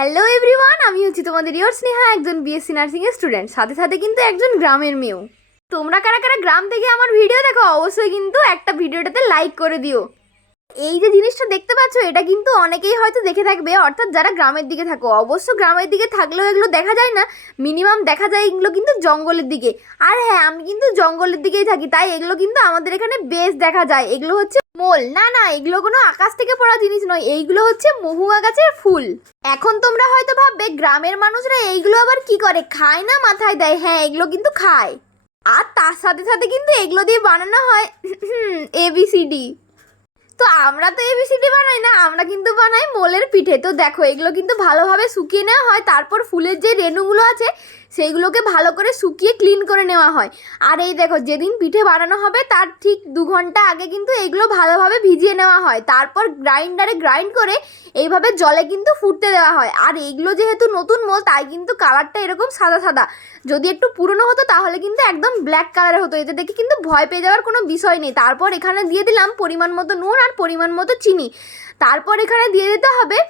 Hello everyone, আমি হচ্ছি তোমাদের ইয়োর স্নেহা, একজন বিএসসি নার্সিং এর স্টুডেন্ট, সাথে সাথে কিন্তু একজন গ্রামের মেয়েও। তোমরা কারা কারা গ্রাম থেকে আমার ভিডিও দেখো অবশ্যই কিন্তু একটা ভিডিওটাতে লাইক করে দিও। এই যে জিনিসটা দেখতে পাচ্ছ এটা কিন্তু অনেকেই হয়তো দেখে থাকবে, অর্থাৎ যারা গ্রামের দিকে থাকো। অবশ্য গ্রামের দিকে থাকলেও এগুলো দেখা যায় না, মিনিমাম দেখা যায় এগুলো কিন্তু জঙ্গলের দিকে। আর হ্যাঁ, আমি কিন্তু জঙ্গলের দিকেই থাকি, তাই এগুলো কিন্তু আমাদের এখানে বেশ দেখা যায়। এগুলো হচ্ছে মোল, না না, এগুলো কোনো আকাশ থেকে পড়া জিনিস নয়, এইগুলো হচ্ছে মহুয়া গাছের ফুল। এখন তোমরা হয়তো ভাববে গ্রামের মানুষরা এইগুলো আবার কি করে, খায় না মাথায় দেয়? হ্যাঁ, এগুলো কিন্তু খায়। আর তার সাথে সাথে কিন্তু এগুলো দিয়ে বানানো হয় ABCD। তো আমরা তো এবিসিডি বানাই না, আমরা কিন্তু বানাই মোলের পিঠে। তো দেখো, এগুলো কিন্তু ভালোভাবে শুকিয়ে নেওয়া হয়, তারপর ফুলের যে রেণুগুলো আছে সেইগুলোকে ভালো করে শুকিয়ে ক্লিন করে নেওয়া হয়। আর এই দেখো, যেদিন পিঠে বানানো হবে তার ঠিক 2 ঘন্টা আগে কিন্তু এগুলো ভালোভাবে ভিজিয়ে নেওয়া হয়, তারপর গ্রাইন্ডারে গ্রাইন্ড করে এইভাবে জলে কিন্তু ফুটতে দেওয়া হয়। আর এইগুলো যেহেতু নতুন মোল, তাই কিন্তু কালারটা এরকম সাদা সাদা। যদি একটু পুরনো হতো তাহলে কিন্তু একদম ব্ল্যাক কালারের হতো। এতে দেখে কিন্তু ভয় পেয়ে যাওয়ার কোনো বিষয় নেই। তারপর এখানে দিয়ে দিলাম পরিমাণ মতো নুন আর পরিমাণ মতো চিনি। তারপর এখানে দিয়ে দিতে হবে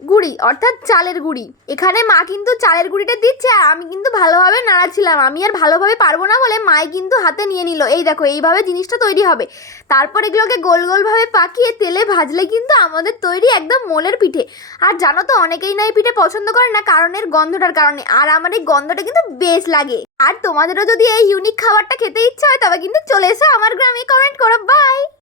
গুঁড়ি, অর্থাৎ চালের গুঁড়ি। এখানে মা কিন্তু চালের গুঁড়িটা দিচ্ছে, আর আমি কিন্তু ভালোভাবে নাড়াচ্ছিলাম। আমি আর ভালোভাবে পারবো না বলে মাই কিন্তু হাতে নিয়ে নিল। এই দেখো, এইভাবে জিনিসটা তৈরি হবে। তারপর এগুলোকে গোল গোলভাবে পাকিয়ে তেলে ভাজলে কিন্তু আমাদের তৈরি একদম মোলের পিঠে। আর জানো তো, অনেকেই না এই পিঠে পছন্দ করে না, কারণ এর গন্ধটার কারণে। আর আমার এই গন্ধটা কিন্তু বেশ লাগে। আর তোমাদেরও যদি এই ইউনিক খাবারটা খেতে ইচ্ছা হয় তবে কিন্তু চলে এসো আমার গ্রামে, কমেন্ট করো। বাই।